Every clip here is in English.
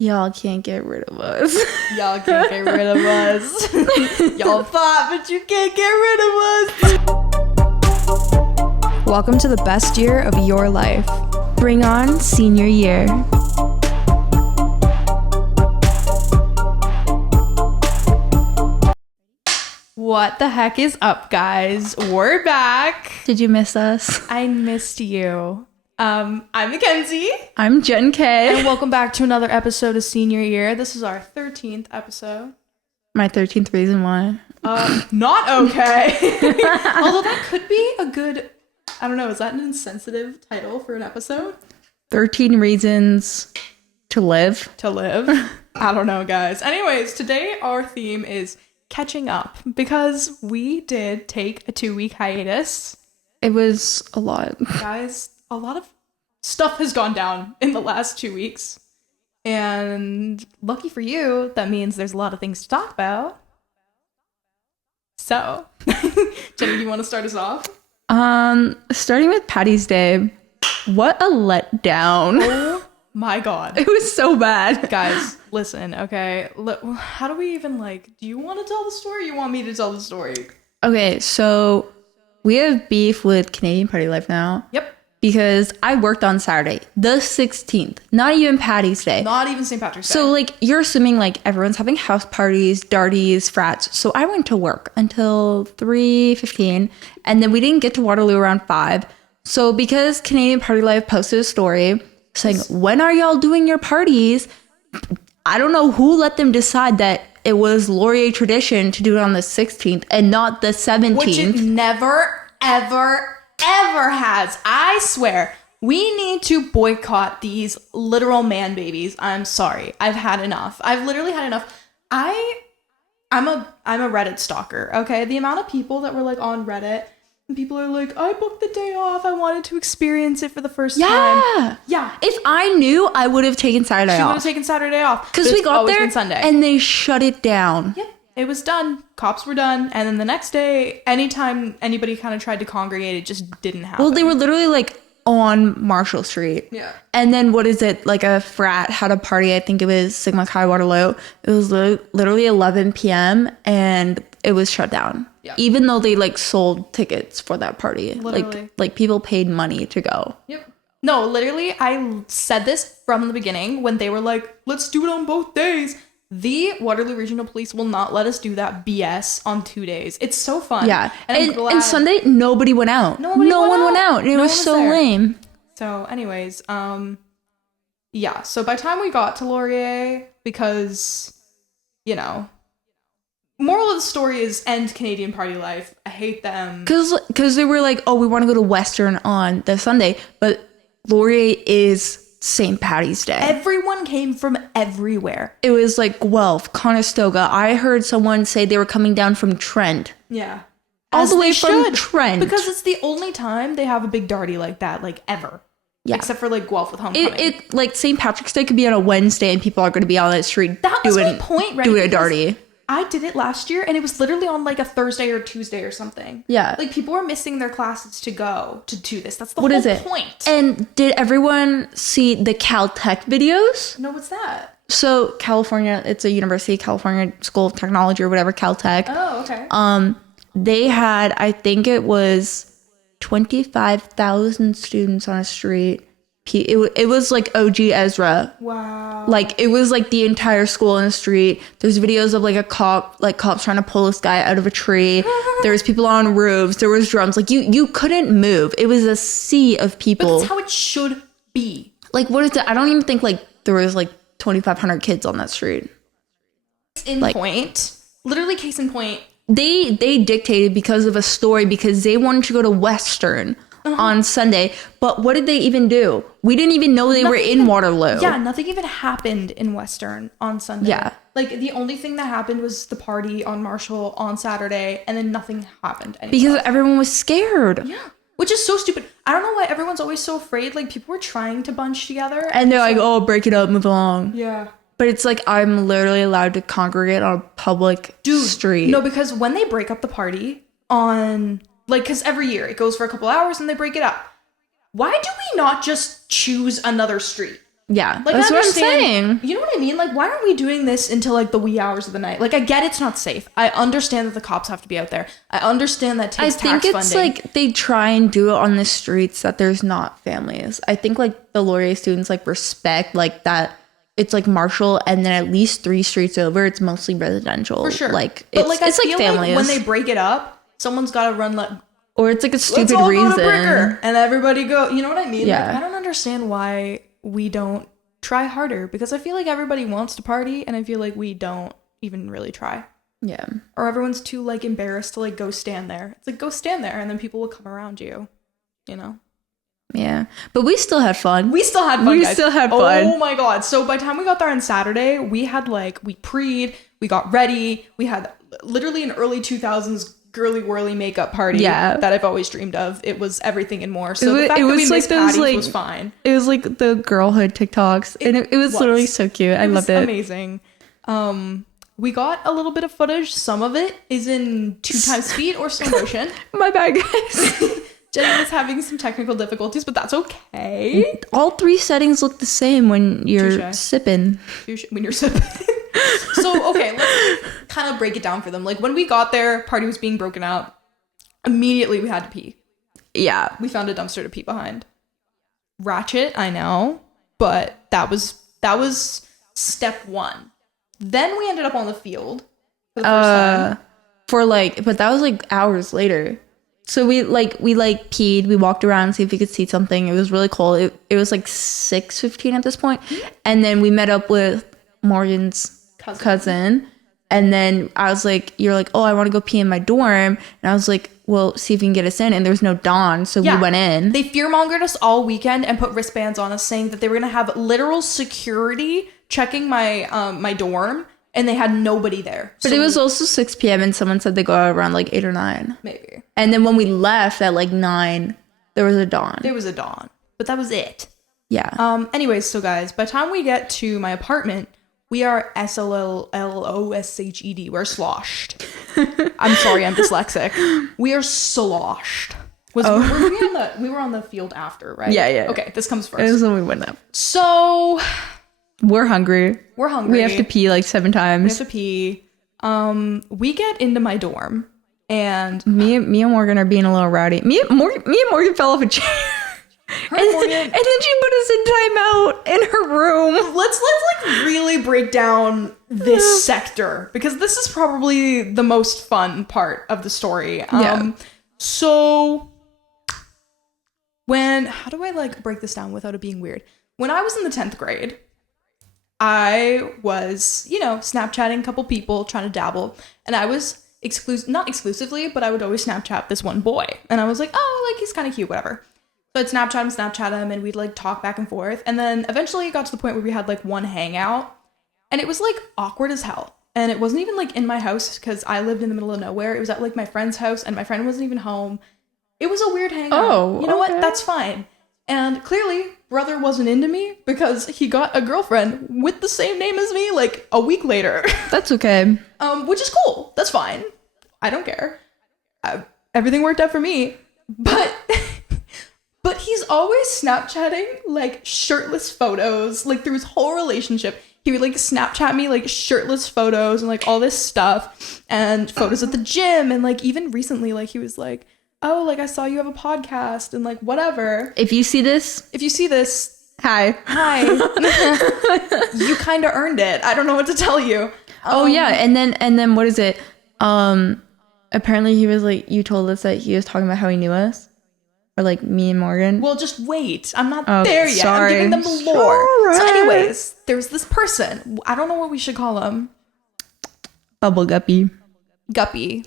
Y'all can't get rid of us. Y'all can't get rid of us. Y'all fought, but you can't get rid of us. Welcome to the best year of your life. Bring on senior year. What the heck is up, guys? We're back. Did you miss us? I missed you. I'm Mackenzie. I'm Jen K. And welcome back to another episode of Senior Year. This is our 13th episode. My 13th reason why. Not okay. Although that could be a good, I don't know, is that an insensitive title for an episode? 13 reasons to live. To live? I don't know, guys. Anyways, today our theme is catching up because we did take a 2-week hiatus. It was a lot. Guys, a lot of stuff has gone down in the last 2 weeks. And lucky for you, that means there's a lot of things to talk about. So, Jenny, do you want to start us off? Starting with Paddy's Day. What a letdown. Oh my God. It was so bad. Guys, listen, okay? How do we even, do you want to tell the story or you want me to tell the story? Okay, so we have beef with Canadian Party Life now. Yep. Because I worked on Saturday, the 16th, not even Paddy's Day. Not even St. Patrick's Day. So, you're assuming, everyone's having house parties, darties, frats. So, I went to work until 3:15, and then we didn't get to Waterloo around 5. So, because Canadian Party Life posted a story saying, when are y'all doing your parties? I don't know who let them decide that it was Laurier tradition to do it on the 16th and not the 17th. Which it never, ever has. I swear, we need to boycott these literal man babies. I'm sorry. I've had enough. I've literally had enough. I'm a Reddit stalker, okay? The amount of people that were on Reddit and people are like, I booked the day off. I wanted to experience it for the first time. Yeah. If I knew, I would have taken Saturday off. She would have taken Saturday off. Because we got there Sunday. And they shut it down. Yep. It was done. Cops were done. And then the next day, anytime anybody kind of tried to congregate, it just didn't happen. Well, they were literally on Marshall Street. Yeah. And then what is it? A frat had a party. I think it was Sigma Chi Waterloo. It was literally 11 p.m. and it was shut down. Yeah. Even though they sold tickets for that party. Literally. People paid money to go. Yep. No, literally, I said this from the beginning when they were like, let's do it on both days. The Waterloo Regional Police will not let us do that BS on 2 days. It's so fun. Yeah. And Sunday, nobody went out. No one went out. And it was so lame. So anyways, yeah. So by the time we got to Laurier, because, moral of the story is end Canadian Party Life. I hate them. Because they were we want to go to Western on the Sunday. But Laurier is St. Paddy's Day. Everyone came from everywhere. It was Guelph, Conestoga. I heard someone say they were coming down from Trent. Yeah. All the way from Trent. Because it's the only time they have a big darty like that, ever. Yeah. Except for Guelph with homecoming. St. Patrick's Day could be on a Wednesday and people are going to be on the street that was my point, right? Doing a darty. I did it last year and it was literally on a Thursday or Tuesday or something. Yeah. People were missing their classes to go to do this. That's the whole point. And did everyone see the Caltech videos? No, what's that? So California, it's a university, California School of Technology or whatever, Caltech. Oh, okay. They had, I think it was 25,000 students on a street. It was OG Ezra. Wow. It was the entire school in the street. There's videos of a cop, cops trying to pull this guy out of a tree. There was people on roofs. There was drums. You couldn't move. It was a sea of people. But that's how it should be. What is it? I don't even think there was 2,500 kids on that street. Literally case in point. They dictated because of a story because they wanted to go to Western. On Sunday, but what did they even do? We didn't even know they were in Waterloo. Yeah, nothing even happened in Western on Sunday. Yeah. The only thing that happened was the party on Marshall on Saturday, and then nothing happened anymore. Because everyone was scared. Yeah. Which is so stupid. I don't know why everyone's always so afraid. People were trying to bunch together. And they're oh, break it up, move along. Yeah. But it's I'm literally allowed to congregate on a public street. No, because when they break up the party on... because every year it goes for a couple hours and they break it up. Why do we not just choose another street? Yeah, Like, that's I what I'm understand, saying. you know what I mean? Like, why aren't we doing this until like the wee hours of the night? Like, I get it's not safe. I understand that the cops have to be out there. I understand that I takes think tax it's funding. like they try and do it on the streets that there's not families. I think like the Laurier students like respect like that. It's like Marshall, and then at least 3 streets over, it's mostly residential. For sure. Like But it's like, I it's like feel families, like when they break it up, someone's got to run. or it's like a Let's stupid all reason. go to Bricker, and everybody go. You know what I mean? Yeah. Like, I don't understand why we don't try harder, because I feel like everybody wants to party, and I feel like we don't even really try. Yeah. Or everyone's too like embarrassed to like go stand there. It's like, go stand there, and then people will come around you. You know. Yeah. But we still had fun. We still had fun. We guys. still had fun. Oh my god! So by the time we got there on Saturday, we had like we pre'd, we got ready, we had literally an early 2000s girly whirly makeup party that I've always dreamed of. It was everything and more. So the fact that we missed Paddy's was fine. It was like the girlhood TikToks, and it was literally so cute. I loved it. Amazing. We got a little bit of footage. Some of it is in 2x speed or slow motion. My bad, guys. Jenny was having some technical difficulties, but that's okay. All 3 settings look the same when you're Touché. sipping. When you're sipping. So, okay, let's kind of break it down for them. Like, when we got there, party was being broken up. Immediately, we had to pee. Yeah. We found a dumpster to pee behind. Ratchet, I know, but that was step 1. Then we ended up on the field for the first time. But that was like hours later. So we peed, we walked around, see if we could see something. It was really cold. It was like 6:15 at this point. And then we met up with Morgan's cousin. And then I was like, you're like, oh, I want to go pee in my dorm. And I was like, well, see if you can get us in. And there was no Dawn, so we went in. They fearmongered us all weekend and put wristbands on us saying that they were going to have literal security checking my my dorm. And they had nobody there. But it was also 6 p.m. and someone said they go out around like 8 or 9. Maybe. And then when we left at like 9, there was a Dawn. There was a Dawn. But that was it. Yeah. Anyways, so guys, by the time we get to my apartment, we are SLOSHED. We're sloshed. I'm sorry, I'm dyslexic. We are sloshed. We were on the field after, right? Yeah. Okay, this comes first. It was when we went up. So we're hungry. We have to pee like 7 times. We have to pee. We get into my dorm, and me and Morgan are being a little rowdy. Me and Morgan fell off a chair. And then she put us in timeout in her room. Let's like really break down this sector, because this is probably the most fun part of the story. So how do I like break this down without it being weird? When I was in the 10th grade, I was, Snapchatting a couple people, trying to dabble, and I was not exclusively, but I would always Snapchat this one boy, and I was like, oh, like he's kind of cute, whatever. So I'd Snapchat him, and we'd like talk back and forth, and then eventually it got to the point where we had like one hangout, and it was like awkward as hell, and it wasn't even like in my house because I lived in the middle of nowhere. It was at like my friend's house, and my friend wasn't even home. It was a weird hangout. Oh, you know what? That's fine. And clearly, brother wasn't into me because he got a girlfriend with the same name as me like a week later. That's okay. Which is cool. That's fine. I don't care. Everything worked out for me. But he's always Snapchatting like shirtless photos. Like through his whole relationship, he would like Snapchat me like shirtless photos and like all this stuff and photos at the gym. And like even recently, like he was like, oh, like I saw you have a podcast and like whatever. If you see this, hi. You kind of earned it. I don't know what to tell you. Oh yeah, and then what is it? Apparently he was like, you told us that he was talking about how he knew us, or like me and Morgan. Well, just wait. I'm not there yet. Sorry. I'm giving them the lore. So, anyways, there's this person. I don't know what we should call him. Bubble Guppy. Guppy.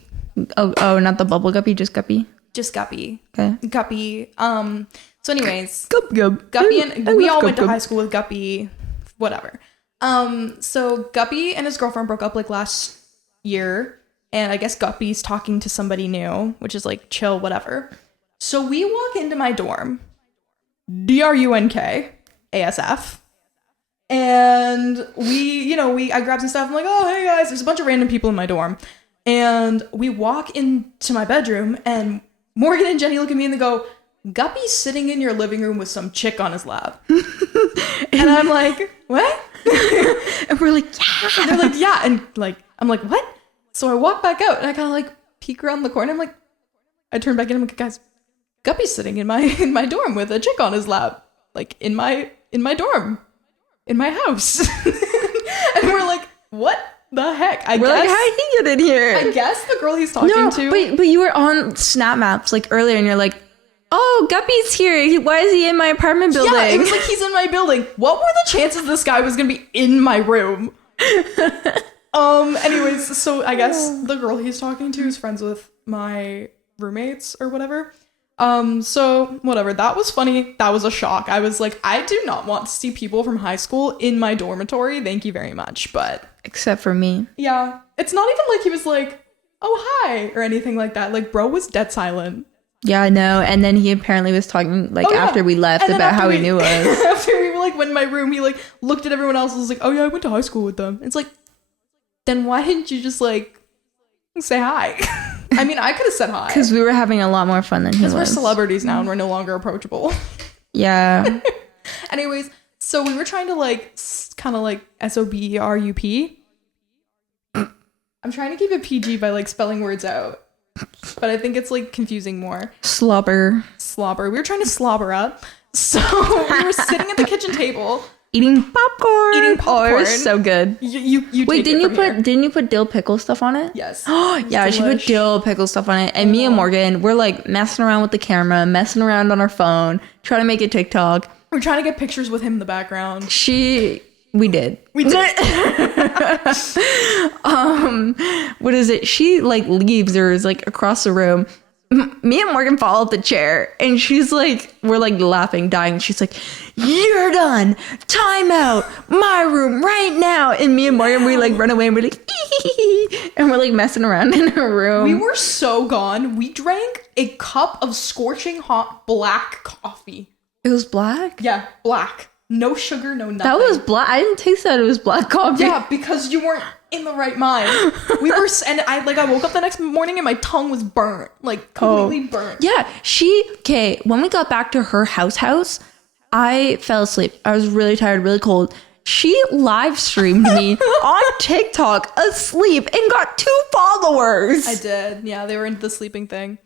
Oh, not the Bubble Guppy, just Guppy. Just Guppy. Okay. Guppy. So anyways, Guppy and we all went to high school with Guppy, whatever. So Guppy and his girlfriend broke up like last year, and I guess Guppy's talking to somebody new, which is like chill, whatever. So we walk into my dorm, DRUNK, ASF, and I grab some stuff. I'm like, oh, hey guys, there's a bunch of random people in my dorm, and we walk into my bedroom, and Morgan and Jenny look at me and they go, Guppy's sitting in your living room with some chick on his lap. And I'm like, what? And we're like, yeah. And they're like, yeah. And like, I'm like, what? So I walk back out and I kind of like peek around the corner. I'm like, I turn back in. I'm like, guys, Guppy's sitting in my dorm with a chick on his lap, like in my dorm, in my house. And we're like, what the heck? We're like, how did he get in here? I guess the girl he's talking to. But you were on Snap Maps like earlier, and you're like, oh, Guppy's here. Why is he in my apartment building? Yeah, it was like he's in my building. What were the chances this guy was gonna be in my room? Anyways, so I guess the girl he's talking to is friends with my roommates or whatever. So whatever. That was funny. That was a shock. I was like, I do not want to see people from high school in my dormitory. Thank you very much. But except for me. Yeah. It's not even like he was like, oh, hi, or anything like that. Like, bro was dead silent. Yeah, I know. And then he apparently was talking like after we left about how he knew us. After we were like went in my room, he like looked at everyone else and was like, oh yeah, I went to high school with them. It's like, then why didn't you just like say hi? I mean, I could have said hi. Because we were having a lot more fun than he was. Because we're celebrities now and we're no longer approachable. Yeah. Anyways, so we were trying to like kind of like SOBRUP. I'm trying to keep it PG by like spelling words out. But I think it's like confusing more. Slobber. We were trying to slobber up. So we were sitting at the kitchen table. Eating popcorn. Oh, it was so good. You wait, didn't you put dill pickle stuff on it? Yes. Yeah, she put dill pickle stuff on it. And me and Morgan, we're like messing around with the camera, messing around on our phone, trying to make it TikTok. We're trying to get pictures with him in the background. We did. What is it? She like leaves or is like across the room. Me and Morgan fall off the chair and she's like, we're like laughing, dying. She's like, you're done. Time out. My room right now. And me and Morgan, we like run away and we're like, and we're like messing around in her room. We were so gone. We drank a cup of scorching hot black coffee. It was black? Yeah, black. No sugar, no nothing. That was black. I didn't taste that it was black coffee. Yeah, because you weren't in the right mind. We were, and I woke up the next morning and my tongue was burnt, like completely burnt. Yeah, when we got back to her house, I fell asleep. I was really tired, really cold. She live streamed me on TikTok asleep and got 2 followers. I did. Yeah, they were into the sleeping thing.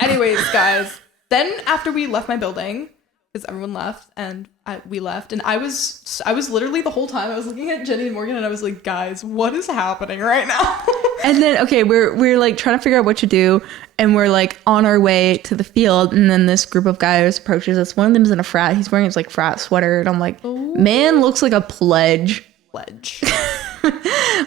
Anyways, guys, then after we left my building, because everyone left and we left, and I was literally the whole time I was looking at Jenny and Morgan and I was like, guys, what is happening right now? And then we're like trying to figure out what to do, and we're like on our way to the field, and then this group of guys approaches us. One of them's in a frat. He's wearing his like frat sweater, and I'm like, man looks like a pledge. But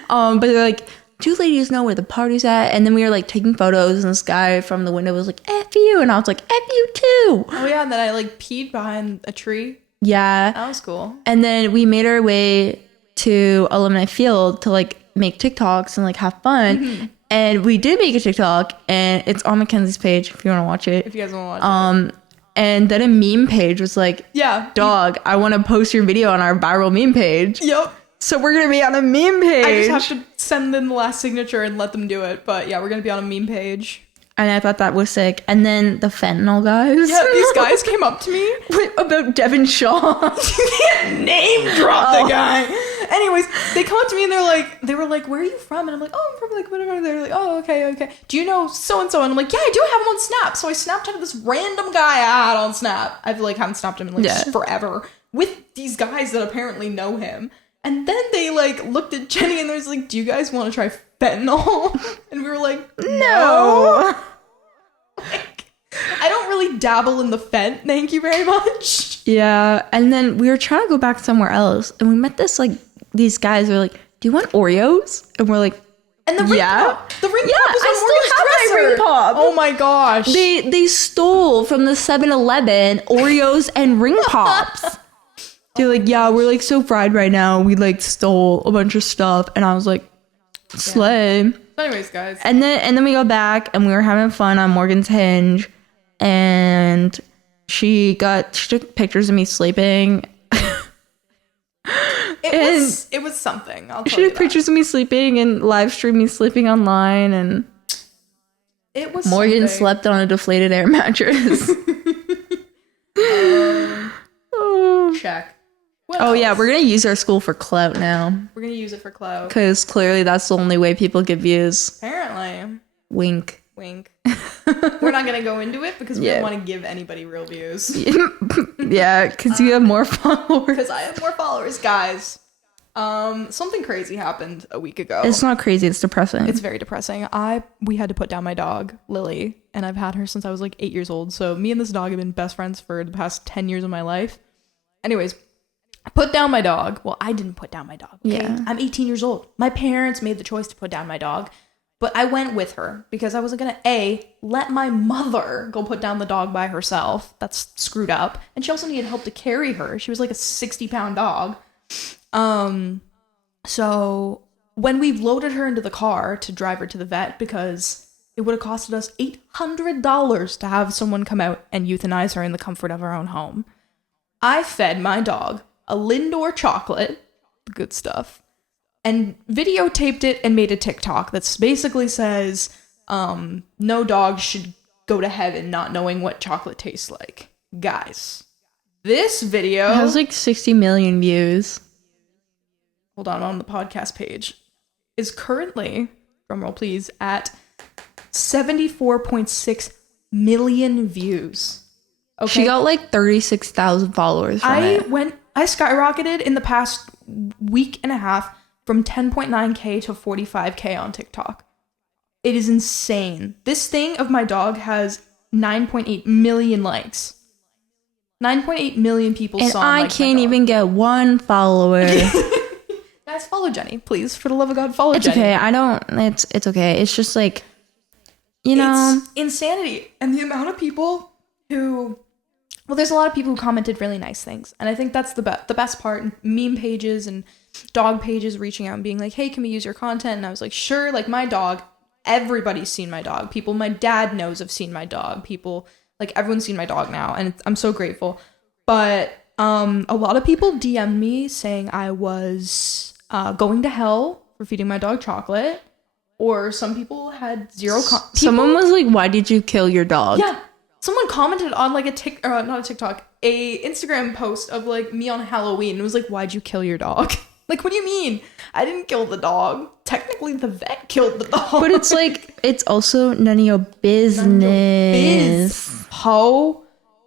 they're like, do ladies know where the party's at? And then we were like taking photos, and this guy from the window was like, F you, and I was like, F you too. Oh yeah, and then I like peed behind a tree. Yeah, that was cool. And then we made our way to Alumni Field to like make TikToks and like have fun. Mm-hmm. And we did make a TikTok, and it's on Mackenzie's page if you want to watch it. If you guys want to watch it. And then a meme page was like, yeah, dog, I want to post your video on our viral meme page. Yep. So we're going to be on a meme page. I just have to send them the last signature and let them do it. But yeah, we're going to be on a meme page. And I thought that was sick. And then the fentanyl guys. Yeah, these guys came up to me. About Devin Shaw. You can't name drop the guy. Anyways, they come up to me and they were like, where are you from? And I'm like, oh, I'm from like whatever. They're like, oh, okay. Do you know so-and-so? And I'm like, yeah, I do have him on Snap. So I Snapchatted this random guy I had on Snap. I've like haven't snapped him in like forever. With these guys that apparently know him. And then they like looked at Jenny and they was like, do you guys want to try fentanyl? And we were like, no. Like, I don't really dabble in the fent, thank you very much. Yeah, and then we were trying to go back somewhere else, and we met these guys were like, do you want Oreos? And we're like, and the ring pop. The ring pop was I still have my ring pop. Oh my gosh. They stole from the 7-Eleven Oreos and ring pops. They're like, yeah, we're like so fried right now. We like stole a bunch of stuff. And I was like, slay. Yeah. Anyways, guys. And then we go back and we were having fun on Morgan's Hinge. And she took pictures of me sleeping. It was something. She took pictures of me sleeping and live streamed me sleeping online. And it was Morgan slept on a deflated air mattress. Oh yeah, we're gonna use our school for clout now. We're gonna use it for clout. Because clearly that's the only way people get views. Apparently. Wink. Wink. We're not gonna go into it because we don't want to give anybody real views. Yeah, because you have more followers. Because I have more followers, guys. Something crazy happened a week ago. It's not crazy, it's depressing. It's very depressing. We had to put down my dog, Lily, and I've had her since I was like 8 years old. So me and this dog have been best friends for the past 10 years of my life. Anyways, I put down my dog. Well, I didn't put down my dog. Okay? Yeah. I'm 18 years old. My parents made the choice to put down my dog, but I went with her because I wasn't gonna let my mother go put down the dog by herself. That's screwed up. And she also needed help to carry her. She was like a 60-pound dog. So when we loaded her into the car to drive her to the vet, because it would have costed us $800 to have someone come out and euthanize her in the comfort of our own home, I fed my dog a Lindor chocolate, the good stuff, and videotaped it and made a TikTok that basically says, no dog should go to heaven not knowing what chocolate tastes like. Guys, this video It has like 60 million views. Hold on the podcast page, is currently, drumroll please, at 74.6 million views. Okay. She got like 36,000 followers from it. I skyrocketed in the past week and a half from 10.9k to 45k on TikTok. It is insane. This thing of my dog has 9.8 million likes. 9.8 million people and saw I like can't even get one follower. Guys, follow Jenny, please. For the love of God, follow It's Jenny. okay. It's okay. It's just like, you know. It's insanity. And the amount of people who... Well, there's a lot of people who commented really nice things. And I think that's the best part. Meme pages and dog pages reaching out and being like, hey, can we use your content? And I was like, sure. Like, my dog, everybody's seen my dog. People my dad knows have seen my dog. People, like, everyone's seen my dog now. And I'm so grateful. But a lot of people DM'd me saying I was... going to hell for feeding my dog chocolate, or some people had zero. Someone was like, "Why did you kill your dog?" Yeah, someone commented on like not a TikTok, a Instagram post of like me on Halloween. It was like, "Why'd you kill your dog?" Like, what do you mean? I didn't kill the dog. Technically, the vet killed the dog. But it's like, it's also none of your business.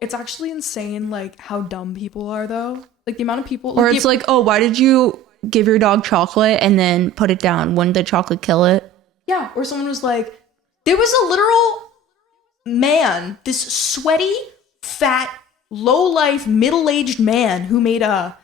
It's actually insane, like how dumb people are though. Like the amount of people. Or it's like, oh, why did you give your dog chocolate and then put it down? Wouldn't the chocolate kill it? Yeah, or someone was like, there was a literal man, this sweaty, fat, low-life, middle-aged man who made I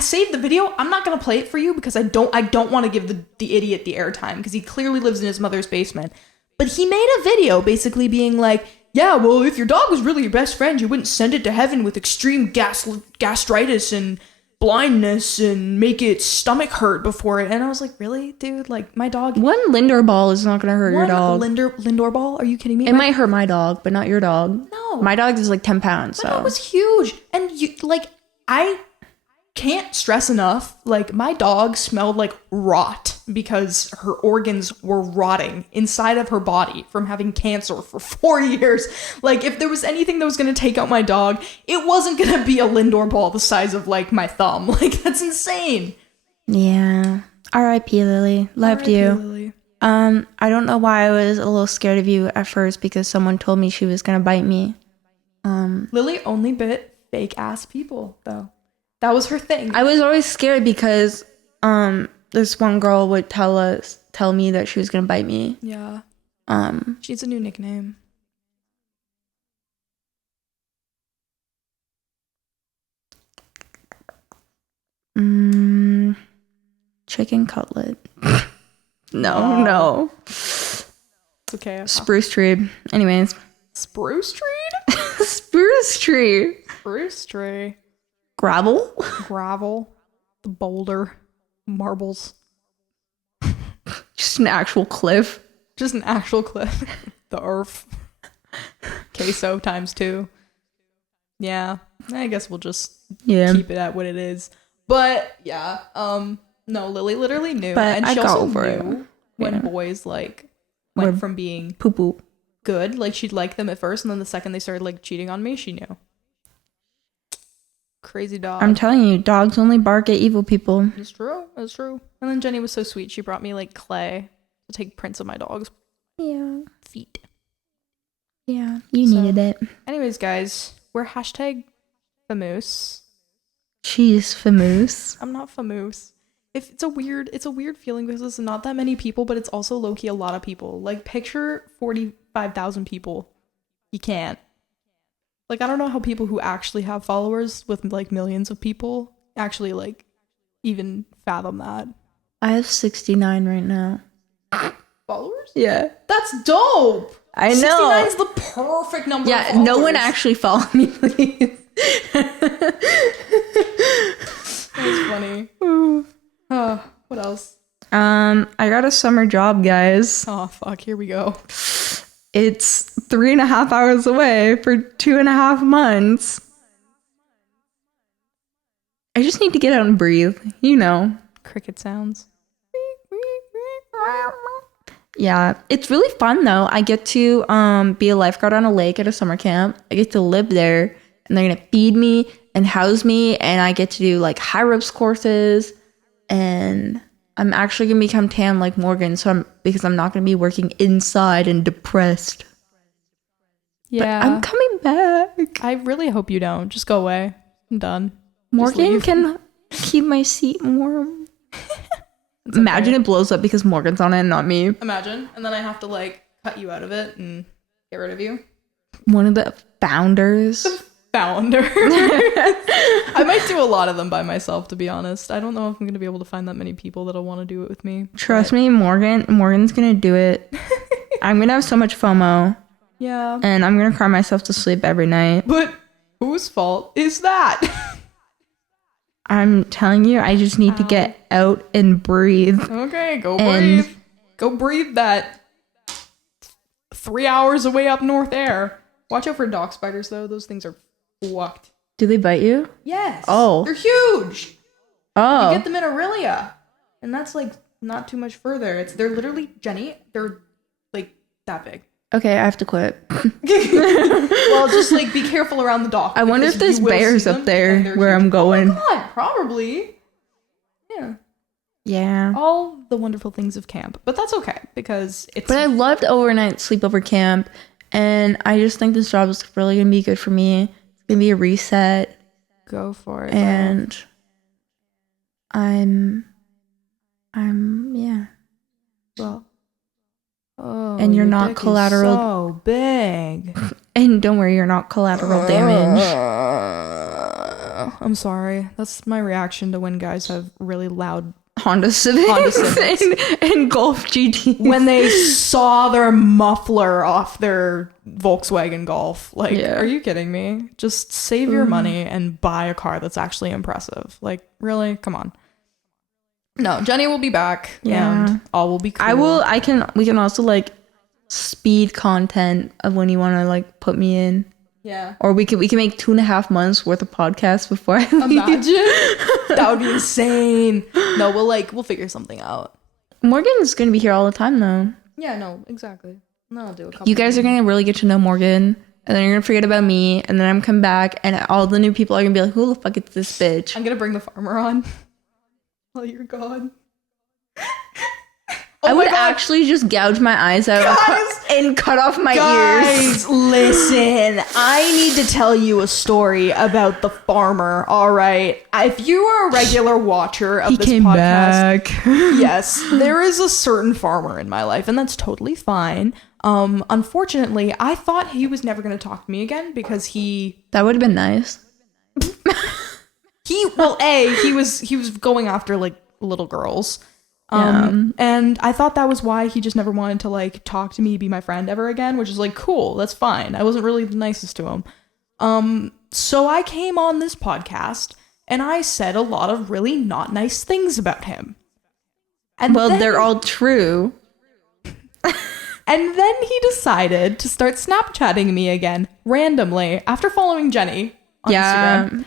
saved the video. I'm not going to play it for you because I don't want to give the idiot the airtime because he clearly lives in his mother's basement. But he made a video basically being like, yeah, well, if your dog was really your best friend, you wouldn't send it to heaven with extreme gastritis and blindness and make its stomach hurt before it. And I was like, really, dude? Like, my dog... One Lindor ball is not going to hurt your dog. Lindor ball? Are you kidding me? It might hurt my dog, but not your dog. No. My dog is like 10 pounds. My dog was huge. And I can't stress enough, like, my dog smelled like rot because her organs were rotting inside of her body from having cancer for 4 years. Like, if there was anything that was going to take out my dog, it wasn't going to be a Lindor ball the size of, like, my thumb. Like, that's insane. Yeah. R.I.P. Lily. Loved you. Lily. I don't know why I was a little scared of you at first because someone told me she was going to bite me. Lily only bit fake-ass people, though. That was her thing. I was always scared because this one girl would tell me that she was gonna bite me. Yeah. She needs a new nickname. Chicken cutlet. No. It's okay. Spruce tree. Anyways. Spruce tree? Spruce tree. Spruce tree. Gravel. The boulder. Marbles. Just an actual cliff. Just an actual cliff. The earth. Queso times 2. Yeah. I guess we'll just keep it at what it is. But yeah. No, Lily literally knew. But and I she got also over knew it. when Yeah. boys like went from being poo-poo. good, like she'd like them at first, and then the second they started like cheating on me, she knew. crazy dog. I'm telling you, dogs only bark at evil people. It's true. It's true. And then Jenny was so sweet. She brought me like clay to take prints of my dog's feet. Yeah, you needed it. Anyways, guys, we're hashtag famous. She's famous. I'm not famous. If it's a weird feeling because it's not that many people, but it's also low-key a lot of people. Like, picture 45,000 people. You can't. Like, I don't know how people who actually have followers with like millions of people actually like even fathom that. I have 69 right now. Followers? Yeah. That's dope. I know. 69 is the perfect number of followers. No one actually follow me, please. That's funny. What else? I got a summer job, guys. Oh, fuck. Here we go. It's 3.5 hours away for 2.5 months. I just need to get out and breathe, you know. Cricket sounds. Yeah, it's really fun though. I get to be a lifeguard on a lake at a summer camp. I get to live there, and they're gonna feed me and house me, and I get to do like high ropes courses, and I'm actually gonna become tan like Morgan, because I'm not gonna be working inside and depressed. Yeah, but I'm coming back. I really hope you don't. Just go away. I'm done. Morgan can keep my seat warm. Imagine it blows up because Morgan's on it and not me. Imagine, and then I have to like cut you out of it and get rid of you. One of the founders. Founder. I might do a lot of them by myself, to be honest. I don't know if I'm going to be able to find that many people that'll want to do it with me. Trust me, Morgan's going to do it. I'm going to have so much FOMO. Yeah. And I'm going to cry myself to sleep every night. But whose fault is that? I'm telling you, I just need to get out and breathe. Okay, breathe. Go breathe that 3 hours away up north air. Watch out for dock spiders, though. Those things are fucked. Do they bite you? Yes. Oh. They're huge. Oh. You get them in Aurelia. And that's like not too much further. They're literally, Jenny, they're like that big. Okay, I have to quit. Well, just like be careful around the dock. I wonder if there's bears up there where I'm going. Oh my God, probably. Yeah. Yeah. All the wonderful things of camp. But that's okay because it's... But I loved overnight sleepover camp, and I just think this job is really going to be good for me. It's going to be a reset. Go for it. And I'm yeah. Well... Oh, and you're not collateral. So big. And don't worry, you're not collateral damage. I'm sorry. That's my reaction to when guys have really loud Honda Civics. And Golf GT. When they saw their muffler off their Volkswagen Golf. Like, Are you kidding me? Just save your money and buy a car that's actually impressive. Like, really? Come on. No, Jenny will be back, and all will be cool. We can also, like, speed content of when you want to, like, put me in. Yeah. Or we can make 2.5 months worth of podcasts before I leave. Imagine. That would be insane. No, we'll figure something out. Morgan's going to be here all the time, though. Yeah, no, exactly. No, I'll do a couple. You guys are going to really get to know Morgan, and then you're going to forget about me, and then I'm come back, and all the new people are going to be like, who the fuck is this bitch? I'm going to bring the farmer on. Oh, you're gone. I would actually just gouge my eyes out and cut off my ears. Guys, listen. I need to tell you a story about the farmer, all right? If you are a regular watcher of this came podcast... back. Yes, there is a certain farmer in my life, and that's totally fine. Unfortunately, I thought he was never going to talk to me again because he... That would have been nice. He was going after like little girls. And I thought that was why he just never wanted to like talk to me, be my friend ever again, which is like cool, that's fine. I wasn't really the nicest to him. So I came on this podcast and I said a lot of really not nice things about him. And they're all true. And then he decided to start Snapchatting me again randomly after following Jenny on Instagram.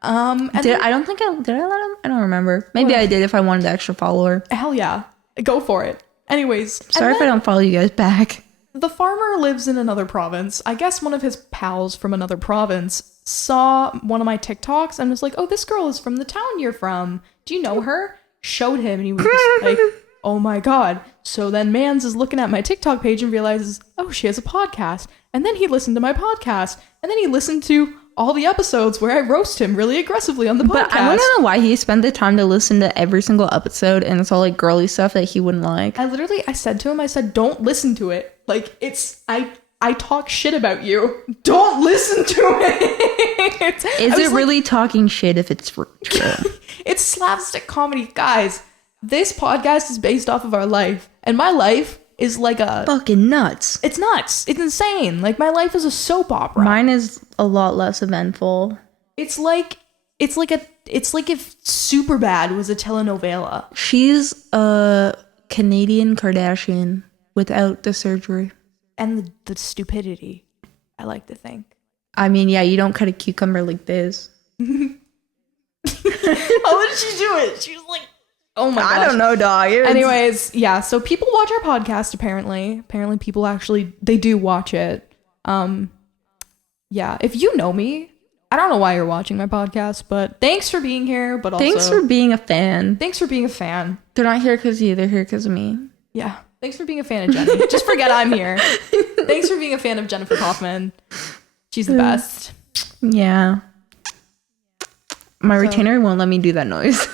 Did I let him? I don't remember. Maybe I did if I wanted the extra follower. Hell yeah. Go for it. Anyways. Sorry if I don't follow you guys back. The farmer lives in another province. I guess one of his pals from another province saw one of my TikToks and was like, oh, this girl is from the town you're from. Do you know her? Showed him and he was just like, oh my God. So then Mans is looking at my TikTok page and realizes, oh, she has a podcast. And then he listened to my podcast. And then he listened to all the episodes where I roast him really aggressively on the podcast. But I want to know why he spent the time to listen to every single episode and it's all like girly stuff that he wouldn't like. I said to him, I said, don't listen to it. Like, I talk shit about you. Don't listen to it. Is it really talking shit if it's true? It's slapstick comedy. Guys, this podcast is based off of our life. And my life is like a... fucking nuts. It's nuts. It's insane. Like, my life is a soap opera. Mine is a lot less eventful. It's like if Superbad was a telenovela. She's a Canadian Kardashian without the surgery. And the stupidity, I like to think. I mean, yeah, you don't cut a cucumber like this. How did she do it? She was like, oh my gosh. I don't know, dog. Anyways, yeah, so people watch our podcast, apparently. Apparently people actually, they do watch it. Yeah, if you know me, I don't know why you're watching my podcast, but thanks for being here, but also... thanks for being a fan. Thanks for being a fan. They're not here because of you, they're here because of me. Yeah. Thanks for being a fan of Jenny. Just forget I'm here. Thanks for being a fan of Jennifer Kaufman. She's the best. Yeah. My retainer won't let me do that noise.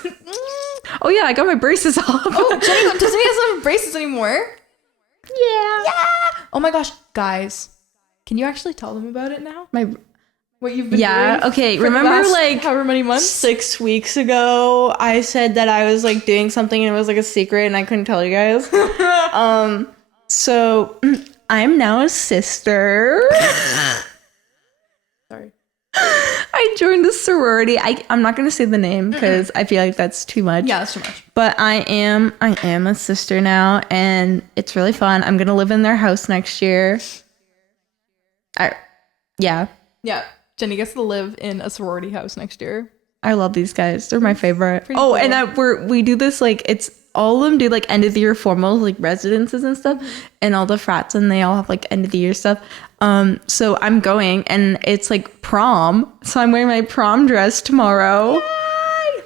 Oh yeah, I got my braces off. Oh, Jenny doesn't have braces anymore. Yeah. Oh my gosh, guys. Can you actually tell them about it now? What you've been doing? Yeah, okay. For the Remember last like however many months? 6 weeks ago, I said that I was like doing something and it was like a secret and I couldn't tell you guys. So I'm now a sister. Sorry. I joined the sorority. I'm not gonna say the name because I feel like that's too much. Yeah, that's too much. But I am a sister now and it's really fun. I'm gonna live in their house next year. Yeah. Jenny gets to live in a sorority house next year. I love these guys. They're my favorite. Pretty cool. And we do this like it's all of them do like end of the year formals like residences and stuff, and all the frats and they all have like end of the year stuff. So I'm going and it's like prom. So I'm wearing my prom dress tomorrow. Yay!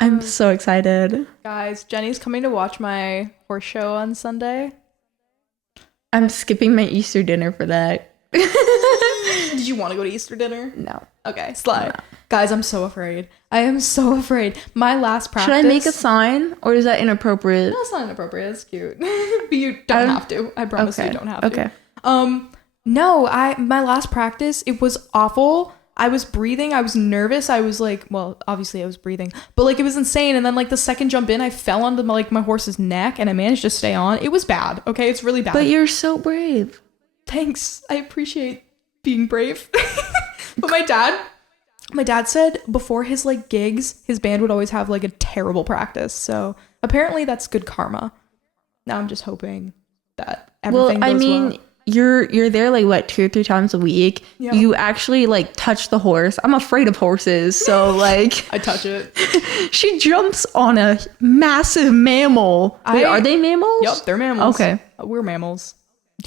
I'm so excited. Guys, Jenny's coming to watch my horse show on Sunday. I'm skipping my Easter dinner for that. Did you want to go to Easter dinner? No. Okay, slide. No. Guys, I'm so afraid. I am so afraid. My last practice... Should I make a sign or is that inappropriate? No, it's not inappropriate. It's cute. But you don't have to. I promise you don't have to. Okay. No, my last practice, it was awful. I was breathing. I was nervous. I was like, well, obviously I was breathing, but like it was insane. And then like the second jump in, I fell onto my horse's neck and I managed to stay on. It was bad. Okay, it's really bad. But you're so brave. Thanks. I appreciate being brave. But my dad said before his like gigs, his band would always have like a terrible practice. So apparently that's good karma. Now I'm just hoping that everything goes well. You're there like what 2 or 3 times a week. Yeah. You actually like touch the horse. I'm afraid of horses, so like I touch it. She jumps on a massive mammal. Wait, are they mammals? Yep, they're mammals. Okay, we're mammals.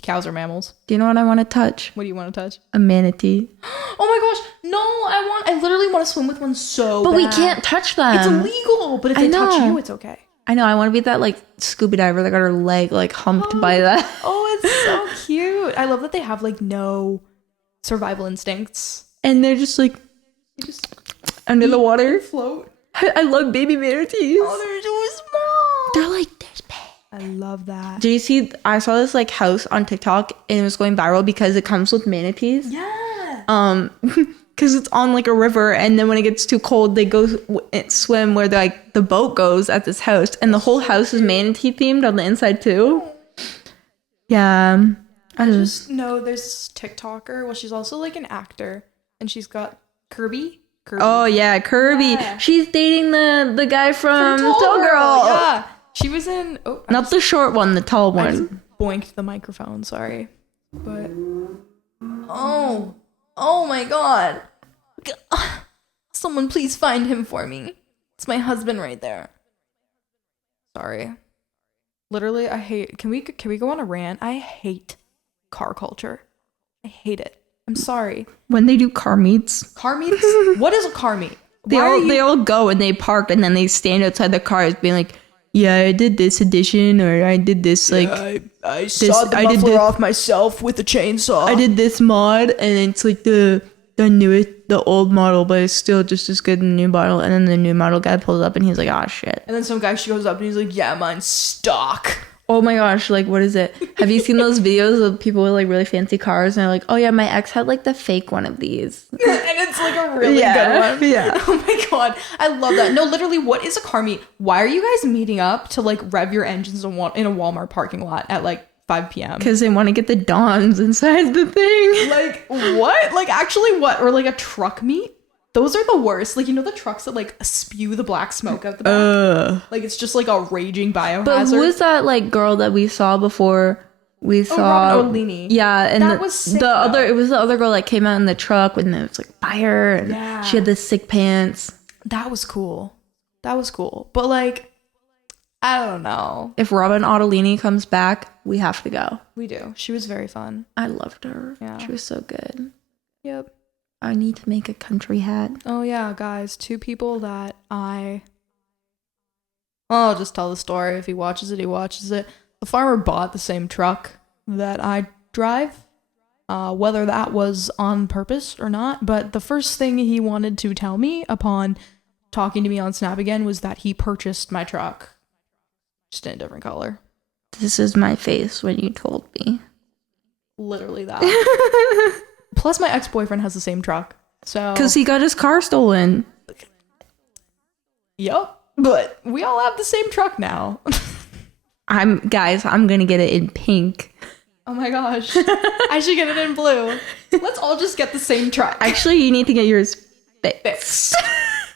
Cows are mammals. do you know what I want to touch? What do you want to touch? A manatee. Oh my gosh, no! I literally want to swim with one so But bad. we can't touch them. It's illegal. But if they touch you, it's okay. I know. I want to be that like scuba diver that got her leg like humped by that. Oh, it's so cute. I love that they have like no survival instincts. And they're just like They just under the water. float. I love baby manatees. Oh, they're so small. They're like this big. I love that. Do you see? I saw this like house on TikTok and it was going viral because it comes with manatees. Yeah. Because it's on like a river, and then when it gets too cold, they go swim where the boat goes at this house, and the whole house is manatee themed on the inside too. Yeah, I just know there's this TikToker. Well, she's also like an actor, and she's got Kirby. Oh yeah, Kirby. Yeah. She's dating the guy from Tall Girl. Yeah, she was in. Oh, not the short one, the tall one. I just boinked the microphone. Sorry, but oh my god. Someone please find him for me. It's my husband right there. Sorry. Literally, I hate... Can we go on a rant? I hate car culture. I hate it. I'm sorry. When they do car meets, Car meets? What is a car meet? they all go and they park and then they stand outside the cars being like, yeah, I did this edition, or I did this like I sawed the muffler off myself with a chainsaw. I did this mod, and it's like the newest, the old model, but it's still just as good as the new model. And then the new model guy pulls up and he's like, oh shit. And then some guy goes up and he's like, yeah, mine's stock. Oh my gosh, like what is it? Have you seen those videos of people with like really fancy cars and they're like, oh yeah, my ex had like the fake one of these. And it's like a really good one. Yeah. Oh my god. I love that. No, literally, what is a car meet? Why are you guys meeting up to like rev your engines in a Walmart parking lot at like 5 p.m.? Because they want to get the Dons inside the thing. Like, what? Like, actually, what? Or like a truck meet? Those are the worst. Like, you know the trucks that like spew the black smoke out the back? Like, it's just like a raging biohazard. But who was that like girl that we saw before we saw Robin O'Leary? Yeah, and that was sick, it was the other girl that came out in the truck and it was like fire and she had the sick pants. That was cool. But like, I don't know. If Robin Ottolini comes back, we have to go. We do. She was very fun. I loved her. Yeah. She was so good. Yep. I need to make a country hat. Oh yeah, guys. 2 people that I'll just tell the story. If he watches it, he watches it. The farmer bought the same truck that I drive. Whether that was on purpose or not. But the first thing he wanted to tell me upon talking to me on Snap again was that he purchased my truck. Just in a different color. This is my face when you told me. Literally that. Plus, my ex-boyfriend has the same truck. So, because he got his car stolen. Yup. But we all have the same truck now. I'm gonna get it in pink. Oh my gosh. I should get it in blue. Let's all just get the same truck. Actually, you need to get yours fixed.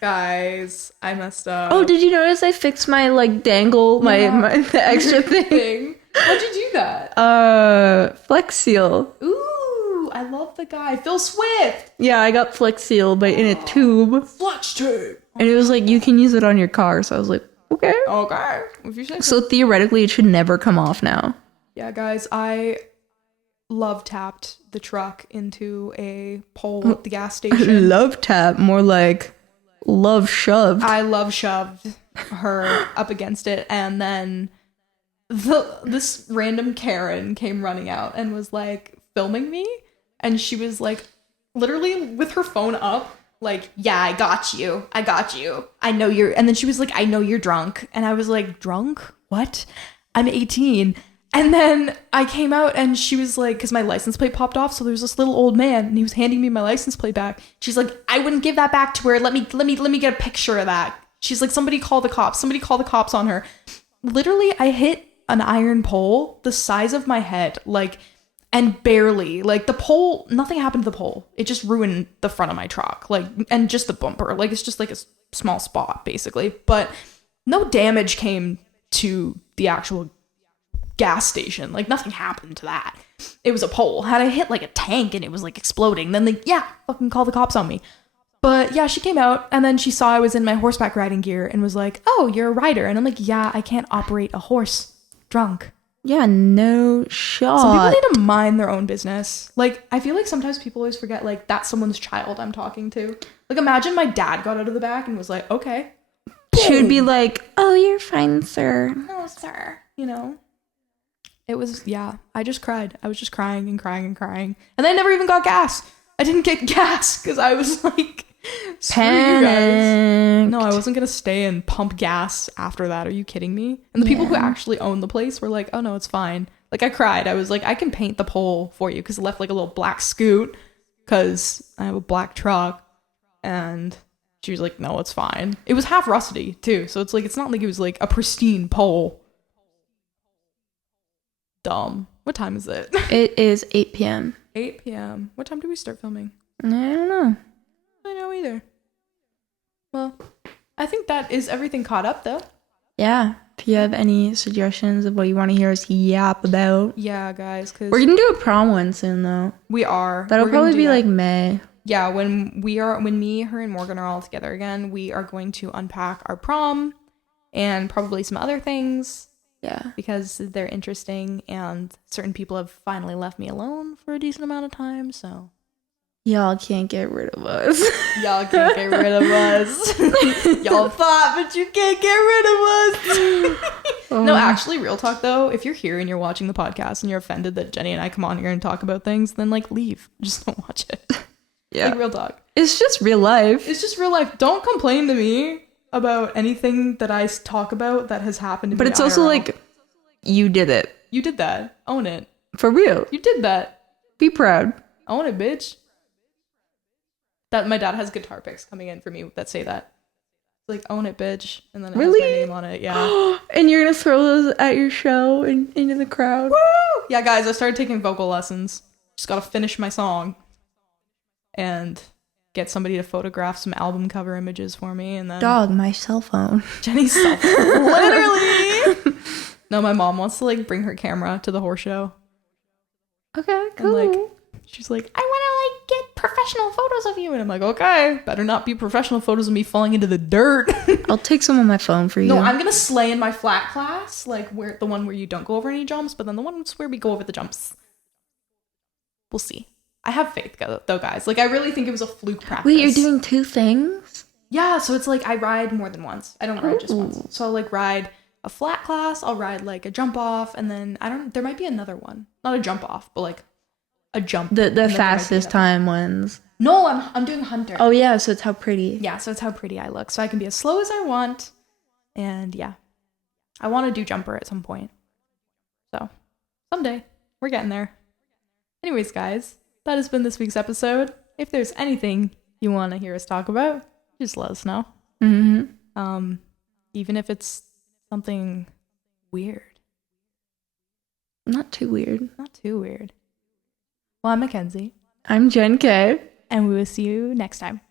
Guys, I messed up. Oh, did you notice I fixed my like dangle, my the extra thing? How'd you do that? Flex Seal. Ooh, I love the guy. Phil Swift. Yeah, I got Flex Seal, but in a tube. Flex tube. And it was like, you can use it on your car. So I was like, okay. Okay. If you say so theoretically, it should never come off now. Yeah, guys, I love tapped the truck into a pole at the gas station. Love tap, more like love shoved. I love shoved her up against it, and then this random Karen came running out and was like filming me, and she was like literally with her phone up, like, yeah, I got you. I know you're, and then she was like, I know you're drunk. And I was like, drunk? What? I'm 18. And then I came out and she was like, because my license plate popped off, so there was this little old man and he was handing me my license plate back. She's like, I wouldn't give that back to her. Let me get a picture of that. She's like, somebody call the cops on her. Literally, I hit an iron pole the size of my head, like, and barely, like, the pole, nothing happened to the pole. It just ruined the front of my truck, like, and just the bumper. Like, it's just like a small spot, basically. But no damage came to the actual gas station. Like, nothing happened to that. It was a pole. Had I hit like a tank and it was like exploding, then like, yeah, fucking call the cops on me. But yeah, she came out and then she saw I was in my horseback riding gear and was like, oh, you're a rider. And I'm like, yeah, I can't operate a horse drunk. Yeah, no shot. Some people need to mind their own business. Like, I feel like sometimes people always forget, like, that's someone's child I'm talking to. Like, imagine my dad got out of the back and was like, okay. She would be like, oh, you're fine, sir. No, sir. You know? It was, yeah, I just cried. I was just crying and crying and crying. And I never even got gas. I didn't get gas because I was like, screw you guys. No, I wasn't going to stay and pump gas after that. Are you kidding me? And the people who actually own the place were like, oh no, it's fine. Like, I cried. I was like, I can paint the pole for you because it left like a little black scoot because I have a black truck. And she was like, no, it's fine. It was half rusty too. So it's like, it's not like it was like a pristine pole. Dumb. What time is it? It is 8 p.m. 8 p.m. What time do we start filming? I don't know. I don't know either. Well, I think that is everything caught up though. Yeah. If you have any suggestions of what you want to hear us yap about. Yeah, guys, because we're gonna do a prom one soon though. We are. That'll probably be like May. Yeah, when me, her, and Morgan are all together again, we are going to unpack our prom and probably some other things. Yeah. Because they're interesting and certain people have finally left me alone for a decent amount of time, so Y'all can't get rid of us. Y'all can't get rid of us. Y'all fought, but you can't get rid of us. No, actually, real talk though, if you're here and you're watching the podcast and you're offended that Jenny and I come on here and talk about things, then like leave. Just don't watch it. Yeah. Like real talk. It's just real life. It's just real life. Don't complain to me about anything that I talk about that has happened to me. But it's also IRL. like, you did it. You did that. Own it. For real. You did that. Be proud. Own it, bitch. That my dad has guitar picks coming in for me that say that. It's like, own it, bitch. And then it has my name on it. Yeah. And you're gonna throw those at your show and into the crowd. Woo! Yeah, guys, I started taking vocal lessons. Just gotta finish my song. And get somebody to photograph some album cover images for me. And then Dog, my cell phone. Jenny's cell phone. Literally. No, my mom wants to like bring her camera to the horse show. Okay, cool. And like, she's like, I want to like get professional photos of you. And I'm like, okay, better not be professional photos of me falling into the dirt. I'll take some on my phone for you. No, I'm going to slay in my flat class. Like where the one where you don't go over any jumps, but then the one where we go over the jumps. We'll see. I have faith though, guys. Like I really think it was a fluke practice. Wait, you're doing 2 things? Yeah, so it's like I ride more than once. I don't ride just once. So I'll like ride a flat class, I'll ride like a jump off, and then there might be another one. Not a jump off, but like a jump. The fastest time ones. No, I'm doing hunter. Oh yeah, so it's how pretty. Yeah, so it's how pretty I look. So I can be as slow as I want. And yeah. I want to do jumper at some point. So someday. We're getting there. Anyways, guys, that has been this week's episode. If there's anything you want to hear us talk about, just let us know. Mm-hmm. Even if it's something weird. Not too weird. Not too weird. Well, I'm Mackenzie. I'm Jen K. And we will see you next time.